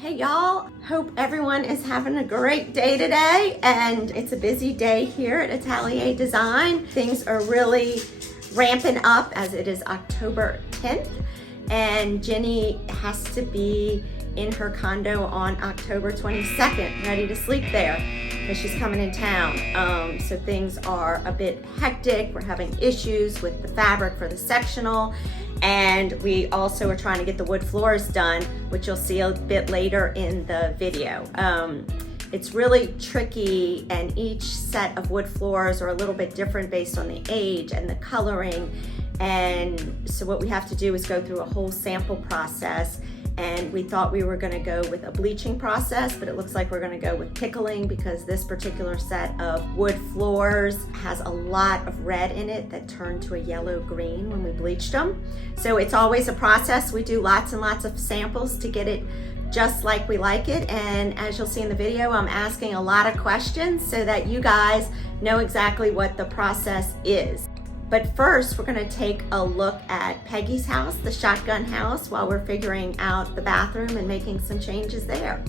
Hey y'all, hope everyone is having a great day today, and it's a busy day here at Atelier Design. Things are really ramping up as it is October 10th, and Jenny has to be in her condo on October 22nd, ready to sleep there because she's coming in town. So things are a bit hectic. We're having issues with the fabric for the sectional, and we also are trying to get the wood floors done, which you'll see a bit later in the video. It's really tricky, and each set of wood floors are a little bit different based on the age and the coloring. And so what we have to do is go through a whole sample process, and we thought we were gonna go with a bleaching process, but it looks like we're gonna go with pickling because this particular set of wood floors has a lot of red in it that turned to a yellow green when we bleached them. So it's always a process. We do lots and lots of samples to get it just like we like it. And as you'll see in the video, I'm asking a lot of questions so that you guys know exactly what the process is. But first, we're gonna take a look at Peggy's house, the shotgun house, while we're figuring out the bathroom and making some changes there.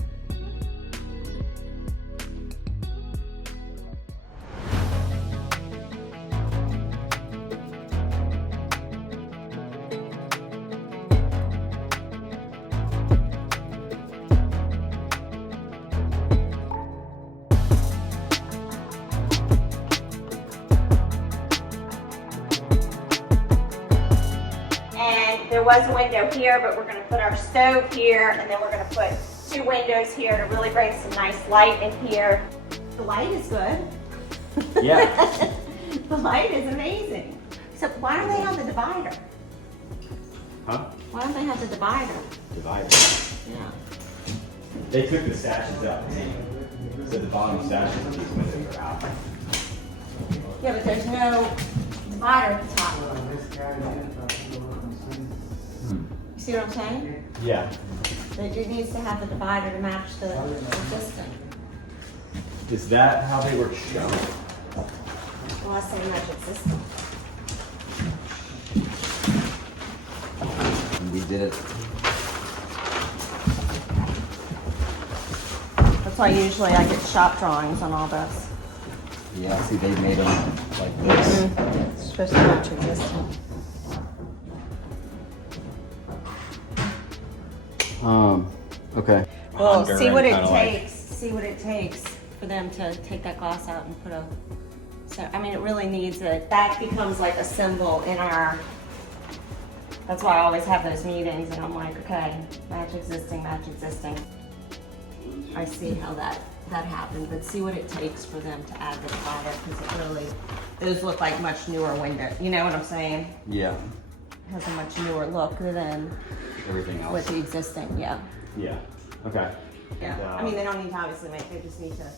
There was a window here, but we're gonna put our stove here, and then we're gonna put 2 windows here to really bring some nice light in here. The light is good. Yeah. The light is amazing. So why don't they have the divider? Huh? Why don't they have the divider? Divider. Yeah. They took the stashes out. So the bottom stashes of these windows are out. Yeah, but there's no divider at the top. You see what I'm saying? Yeah. It needs to have the divider to match the system. Is that how they were shown? Well, I say match the system. We did it. That's why usually I get shop drawings on all this. Yeah, see, they made them like this. It's supposed to match the system. Okay. Well, see what it takes. See what it takes for them to take that glass out and put a. So I mean, it really needs it. That becomes like a symbol in our. That's why I always have those meetings, and I'm like, okay, match existing, match existing. I see how that happened, but see what it takes for them to add the divider, because it really, those look like much newer windows. You know what I'm saying? Yeah. It has a much newer look than Everything else. with the existing. Yeah. Yeah. Okay. Yeah, And, I mean, they don't need to obviously make, they just need to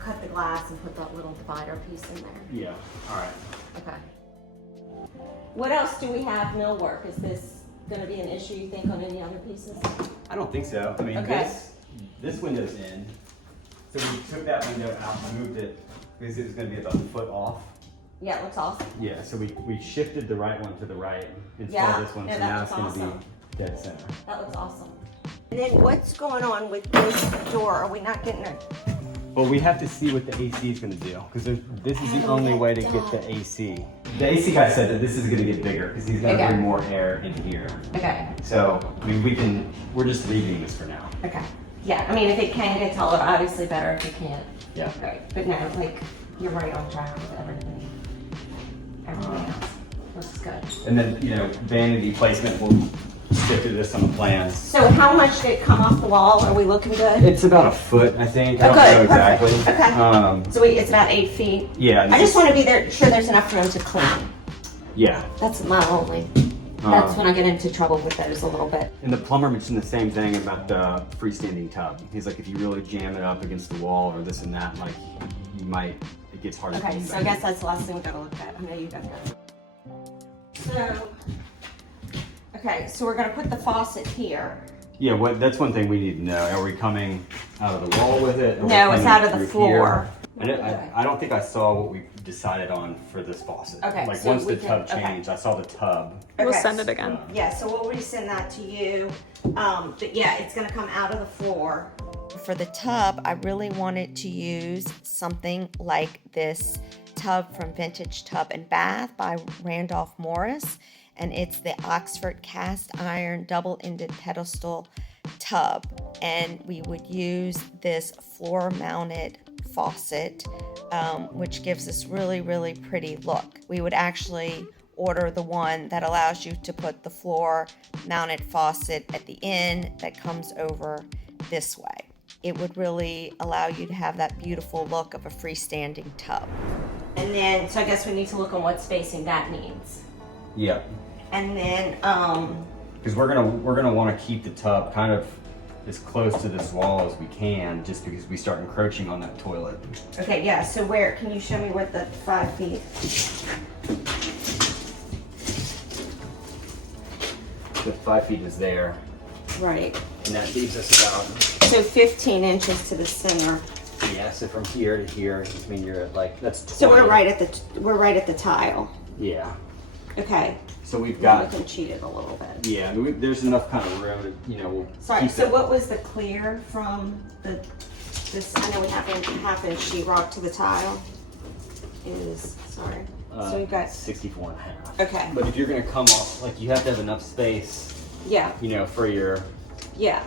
cut the glass and put that little divider piece in there. Yeah. All right. Okay. What else do we have millwork? Is this gonna be an issue, you think, on any other pieces? I don't think so. I mean, Okay. this window's in. So we took that window out and moved it because it was going to be about a foot off. Yeah, it looks awesome. Yeah, so we shifted the right one to the right instead Yeah, of this one. no, So that now it's looks going to awesome. be dead center. That looks awesome. And then what's going on with this door? Are we not getting it? Well, we have to see what the AC is going to do because this is the only way to get the AC. The AC guy said that this is going to get bigger because he's going to Okay. bring more air in here. Okay. So, I mean, we're just leaving this for now. Okay. Yeah, I mean, if it can get taller, obviously better if it can't. Yeah. Right, but no, like, you're right on track with everything. Everything else looks good. And then, vanity placement, we'll stick to this on the plans. So how much did it come off the wall? Are we looking good? It's about a foot, I think. I don't Okay, know exactly. perfect. Okay. So it's about 8 feet? Yeah. I just want to be sure there's enough room to clean. Yeah. That's my only. That's when I get into trouble with those a little bit. And the plumber mentioned the same thing about the freestanding tub. He's like, if you really jam it up against the wall or this and that, like, it gets hard to Okay, clean so back. I guess that's the last thing we gotta look at. I know you got that. So, okay, so we're gonna put the faucet here. Yeah, that's one thing we need to know. Are we coming out of the wall with it? Are we No, it's coming out of the through floor. here? I don't think I saw what we decided on for this faucet. Okay, Like so once we the can- tub changed, I saw the tub. We'll Okay. send it again. Yeah, so we'll resend that to you. But yeah, it's gonna come out of the floor. For the tub, I really wanted to use something like this tub from Vintage Tub and Bath by Randolph Morris. And it's the Oxford cast iron double-ended pedestal tub. And we would use this floor-mounted faucet, which gives this really, really pretty look. We would actually order the one that allows you to put the floor-mounted faucet at the end that comes over this way. It would really allow you to have that beautiful look of a freestanding tub. And then, so I guess we need to look on what spacing that needs. Yeah. And then, Because we're gonna want to keep the tub kind of as close to this wall as we can, just because we start encroaching on that toilet. okay, yeah, so where, can you show me what the 5 feet? The 5 feet is there, Right. and that leaves us about, So 15 inches to the center. yeah, so from here to here, I mean, you're at like, that's 20. So we're right at the tile. Yeah. Okay. So we've Now got, we can cheat it a little bit. yeah, I mean, there's enough kind of room to, we'll Sorry, keep so that. what was the clear from this, I know we have half inch sheetrock to the tile is, sorry. So we've got, 64 and a half. okay, But if you're gonna come off, like you have to have enough space, yeah, for your, yeah,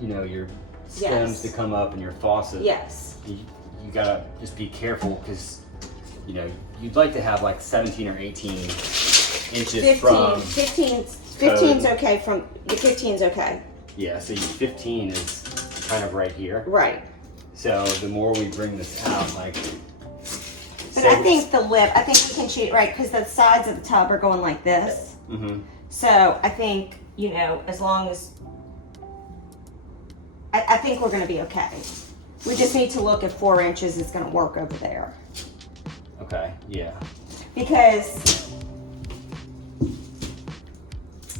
your stems Yes. to come up and your faucet. yes. You gotta just be careful because, you'd like to have like 17 or 18 inches from, 15's okay from, your 15's okay. yeah, so 15 is kind of right here. Right. So the more we bring this out, like, But I think I think we can cheat it right because the sides of the tub are going like this. Mm-hmm. So I think, as long as, I think we're gonna be okay. We just need to look if 4 inches is gonna work over there. Okay, yeah. Because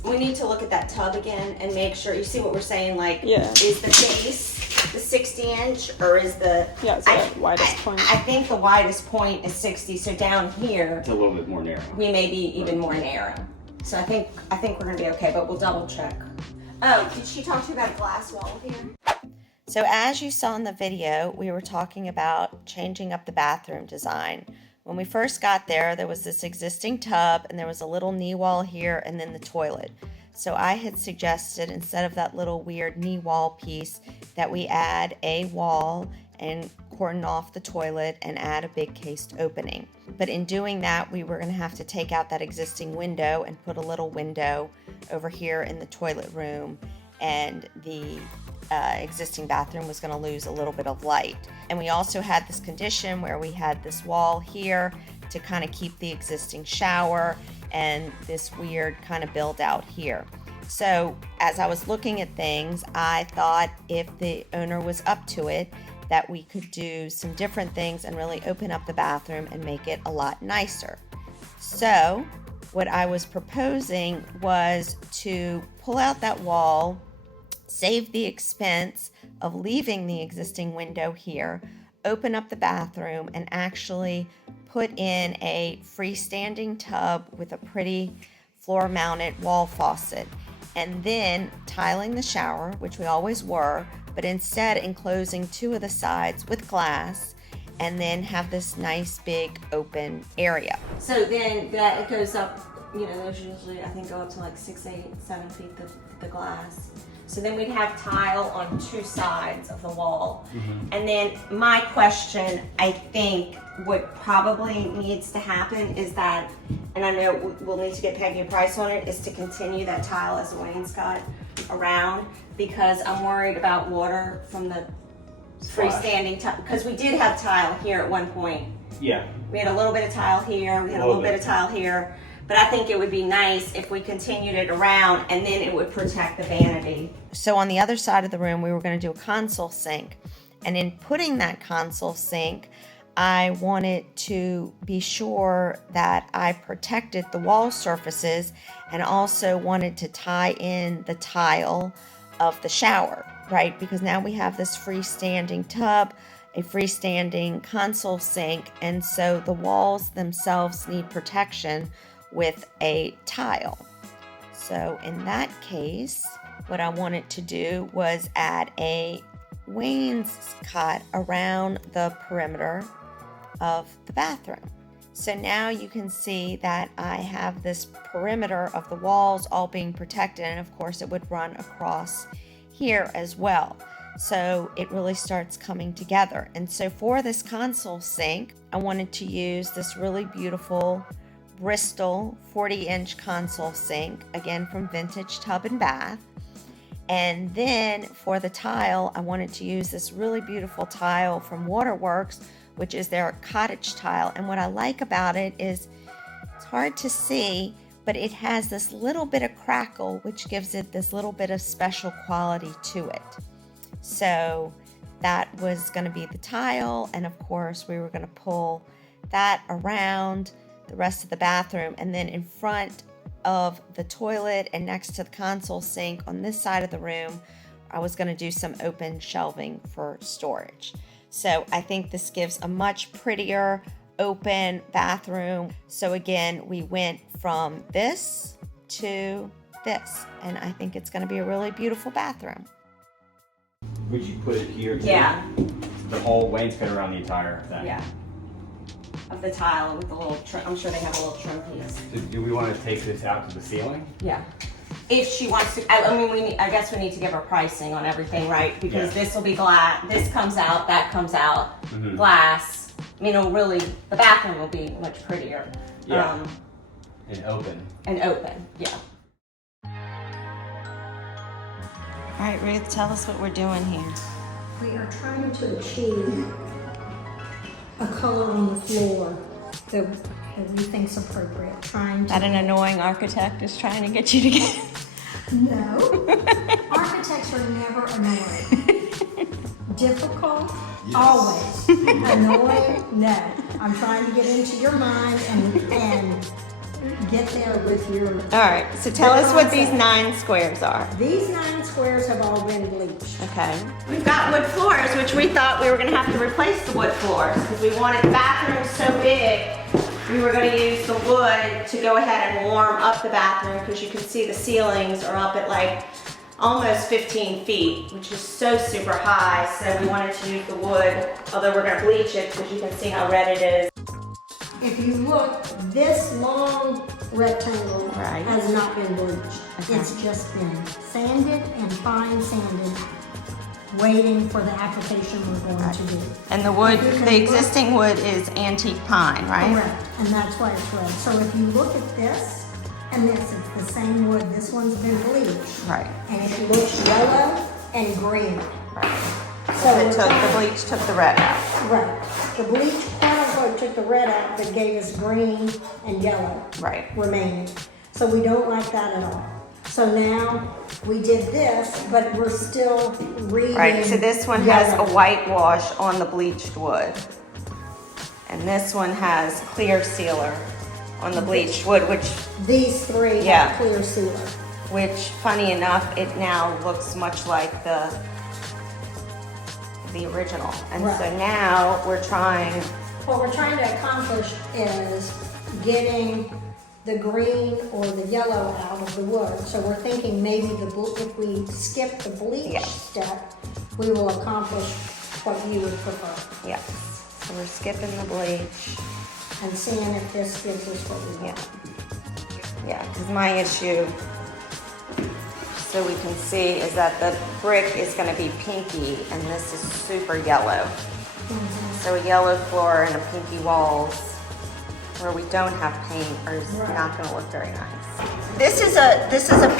we need to look at that tub again and make sure, you see what we're saying, like, Yeah. is the base the 60 inch or is the, Yeah, it's the widest point. I think the widest point is 60, so down here, It's a little bit more narrow. we may be even more narrow. So I think we're gonna be okay, but we'll double check. Oh, did she talk to you about a glass wall here? So as you saw in the video, we were talking about changing up the bathroom design. When we first got there, there was this existing tub and there was a little knee wall here and then the toilet. So I had suggested, instead of that little weird knee wall piece, that we add a wall and cordon off the toilet and add a big cased opening. But in doing that, we were going to have to take out that existing window and put a little window over here in the toilet room, and the existing bathroom was going to lose a little bit of light. And we also had this condition where we had this wall here to kind of keep the existing shower and this weird kind of build out here. So as I was looking at things, I thought if the owner was up to it, that we could do some different things and really open up the bathroom and make it a lot nicer. So what I was proposing was to pull out that wall, save the expense of leaving the existing window here, open up the bathroom, and actually put in a freestanding tub with a pretty floor-mounted wall faucet, and then tiling the shower, which we always were, but instead enclosing 2 of the sides with glass, and then have this nice big open area. So then that it goes up, those usually I think go up to like 6, 8, 7 feet, the glass. So then we'd have tile on 2 sides of the wall. Mm-hmm. And then my question, I think, what probably needs to happen is that, and I know we'll need to get Peggy a price on it, is to continue that tile as a wainscot around, because I'm worried about water from the freestanding tile, because we did have tile here at one point. Yeah. We had a little bit of tile here, we had a little bit of tile here, but I think it would be nice if we continued it around and then it would protect the vanity. So on the other side of the room, we were going to do a console sink. And in putting that console sink, I wanted to be sure that I protected the wall surfaces, and also wanted to tie in the tile of the shower, right? Because now we have this freestanding tub, a freestanding console sink, and so the walls themselves need protection with a tile. So in that case, what I wanted to do was add a wainscot around the perimeter of the bathroom. So now you can see that I have this perimeter of the walls all being protected, and of course it would run across here as well. So it really starts coming together. And so for this console sink, I wanted to use this really beautiful Bristol 40-inch console sink, again from Vintage Tub and Bath. And then for the tile, I wanted to use this really beautiful tile from Waterworks, which is their cottage tile. And what I like about it is it's hard to see, but it has this little bit of crackle, which gives it this little bit of special quality to it. So that was going to be the tile, and of course we were going to pull that around the rest of the bathroom, and then in front of the toilet and next to the console sink on this side of the room, I was going to do some open shelving for storage. So I think this gives a much prettier open bathroom. So again, we went from this to this, and I think it's going to be a really beautiful bathroom. Would you put it here too? Yeah. The whole wainscot around the entire thing? Yeah. Of the tile with the little trim. I'm sure they have a little trim piece. Do we want to take this out to the ceiling? Yeah. If she wants to, I mean, I guess we need to give her pricing on everything, right? Because this will be glass, this comes out, that comes out, glass. I mean, it'll really, the bathroom will be much prettier. Yeah. And open. And open, yeah. All right, Ruth, tell us what we're doing here. We are trying to achieve a color on the floor that we think is appropriate. That an annoying architect is trying to get you to get. No. Architects are never annoying. Difficult? Yes. Always. Annoying? No. I'm trying to get into your mind and get there with your... All right, so tell us what these 9 squares are. These 9 squares have all been bleached. Okay. We've got wood floors, which we thought we were going to have to replace the wood floors because we wanted the bathroom so big. We were going to use the wood to go ahead and warm up the bathroom because you can see the ceilings are up at like almost 15 feet, which is so super high. So we wanted to use the wood, although we're going to bleach it because you can see how red it is. If you look, this long rectangle has not been bleached. Okay. It's just been sanded and fine sanded, waiting for the application we're going to do. And the wood, the existing wood is antique pine, right? Correct, and that's why it's red. So if you look at this and this, it's the same wood. This one's been bleached. Right. And it looks yellow and green. Right. So the bleach took the red out. Right. The bleach, quote unquote, took the red out, but gave us green and yellow remaining. So we don't like that at all. So now we did this, but we're still reading. Right, so this one has a whitewash on the bleached wood. And this one has clear sealer on the bleached wood, which... These 3 have clear sealer. Which, funny enough, it now looks much like the original. And so now we're trying... What we're trying to accomplish is getting the green or the yellow out of the wood. So we're thinking maybe if we skip the bleach step, we will accomplish what you would prefer. Yes. So we're skipping the bleach. And seeing if this gives us what we want. Yeah, because my issue, so we can see, is that the brick is going to be pinky and this is super yellow. So a yellow floor and a pinky walls where we don't have paint is not going to look very nice. This is a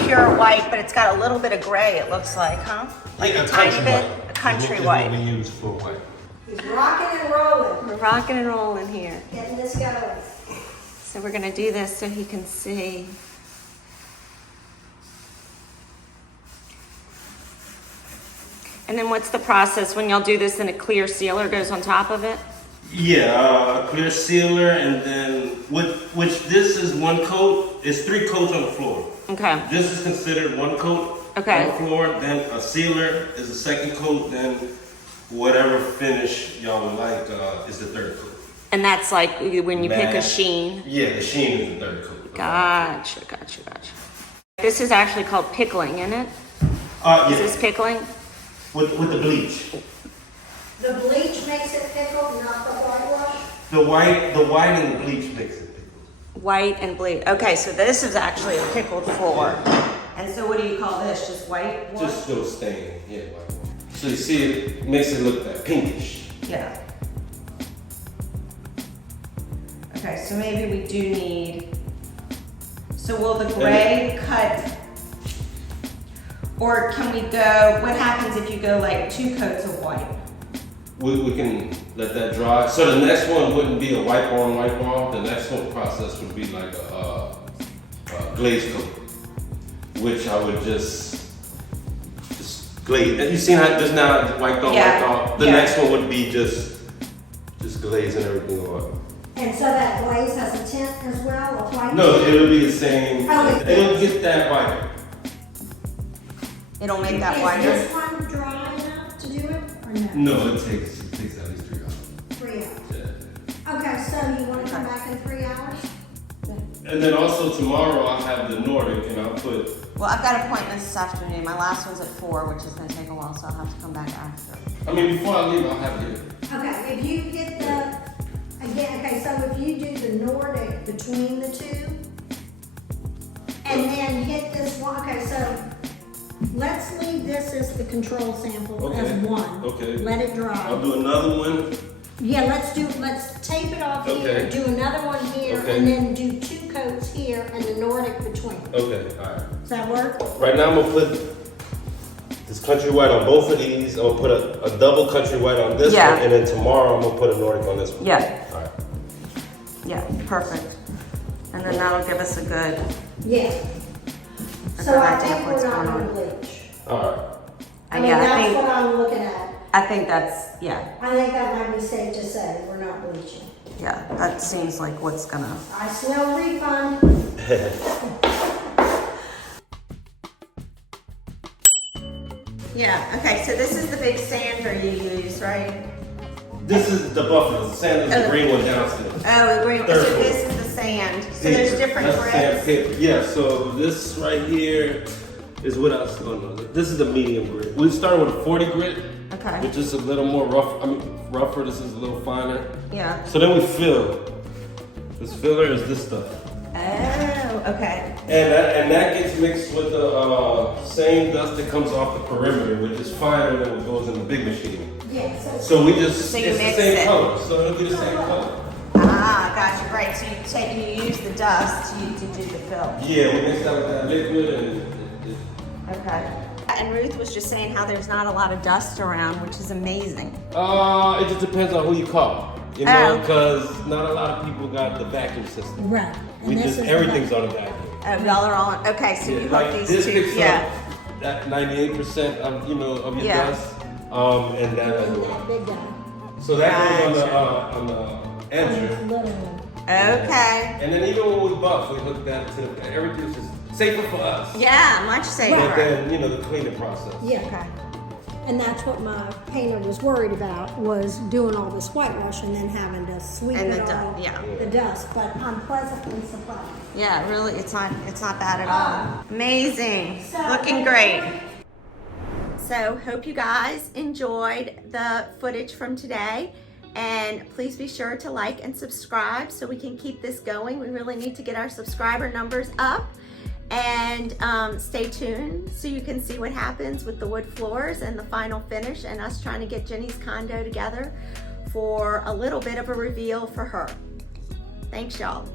pure white, but it's got a little bit of gray, it looks like, huh? Like a tiny bit, a country white. We use for white. He's rocking and rolling. We're rocking and rolling here. Getting this going. So we're going to do this so he can see. And then what's the process when y'all do this and a clear sealer goes on top of it? Yeah, clear sealer, and then which this is 1 coat. It's 3 coats on the floor. Okay. This is considered 1 coat. Okay. on the floor, then a sealer is the second coat, then whatever finish y'all would like is the third coat. And that's like when you pick a Matte. sheen. Yeah, the sheen is the third coat. Gotcha. This is actually called pickling, isn't it? Yeah, Is this pickling? with the bleach. The bleach makes it pickled, not the whitewash? The white and the bleach makes it pickled. White and bleach. Okay, so this is actually a pickled floor. And so what do you call this? Just white? Just little stain, yeah, white. So you see it makes it look that pinkish. Yeah. Okay, so maybe we do need, so will the gray cut, or can we go, what happens if you go like 2 coats of white? We can let that dry. So the next one wouldn't be a wipe on, wipe off. The next one process would be like a glaze coat, which I would just glaze. And you seen how this now wiped on, Yeah. wiped off? The Yeah. next one would be just glazing everything on. And so that glaze has a tint as well, a white No, tint? it'll be the same. Oh, it It'll is. get that white. It'll make that Is whiter? this one dry enough to do it, or no? No, it takes at least 3 hours. 3 hours. Yeah. Okay, so you wanna come back in 3 hours? And then also tomorrow I'll have the Nordic and I'll put. Well, I've got appointments this afternoon. My last one's at 4, which is gonna take a while, so I'll have to come back after. I mean, before I leave, I'll have it. Okay, if you get okay, so if you do the Nordic between the two, and then hit this one, okay, so let's leave this as the control sample as Okay, one. okay. Let it dry. I'll do another one. Yeah, let's tape it off here, Okay. do another one here, Okay. and then do 2 coats here and the Nordic between. Okay, all right. Does that work? Right now I'm gonna put this country white on both of these. I'm gonna put a double country white on this Yeah. one, and then tomorrow I'm gonna put a Nordic on this one. Yeah. All right. Yeah, perfect. And then that'll give us a good, Yeah. a So good I idea think of we're what's not going gonna on. bleach. All right. I mean, Yeah, that's what I'm looking at. I think that's, yeah, I think that might be safe to say, we're not bleaching. yeah, that seems like what's gonna, I smell refund. yeah, okay, so this is the big sander you use, right? This is the buffalo. The sand is the green one downstairs. Oh, the green, so Third one. this is the sand, so there's different That's the sand grids. pit. Yeah, so this right here is what I was going on. This is the medium grit. We started with a 40 grit, Okay, which is a little more rough. I mean, rougher. This is a little finer. yeah. So then we fill. This filler is this stuff. Oh, okay. And that gets mixed with the same dust that comes off the perimeter, which is finer than what goes in the big machine. Yeah, So we just, So you it's the mix same it. color, so it'll be the same color. Ah, gotcha, right, so you use the dust to do the fill. Yeah, we mix that with that liquid and Okay. And Ruth was just saying how there's not a lot of dust around, which is amazing. it just depends on who you call. You Oh. know, because not a lot of people got the vacuum system. right. We And this just, is the everything's on a vacuum. Oh, y'all are all, okay, so you hook Like these this two, picks yeah. up that 98% of, of your Yeah. dust. And that as well. That big guy. So that goes Gotcha. on the entry. This little one. Okay. And then even when we buff, we hook that to everything's just safer for us. Yeah, much But safer. then, the cleaning process. Yeah. Okay. And that's what my painter was worried about, was doing all this whitewash and then having to sweep And it the all, dust, yeah. the dust, but I'm pleasantly surprised. Yeah, really, it's not bad at all. Amazing, So- looking great. So hope you guys enjoyed the footage from today, and please be sure to like and subscribe so we can keep this going. We really need to get our subscriber numbers up, and stay tuned so you can see what happens with the wood floors and the final finish, and us trying to get Jenny's condo together for a little bit of a reveal for her. Thanks, y'all.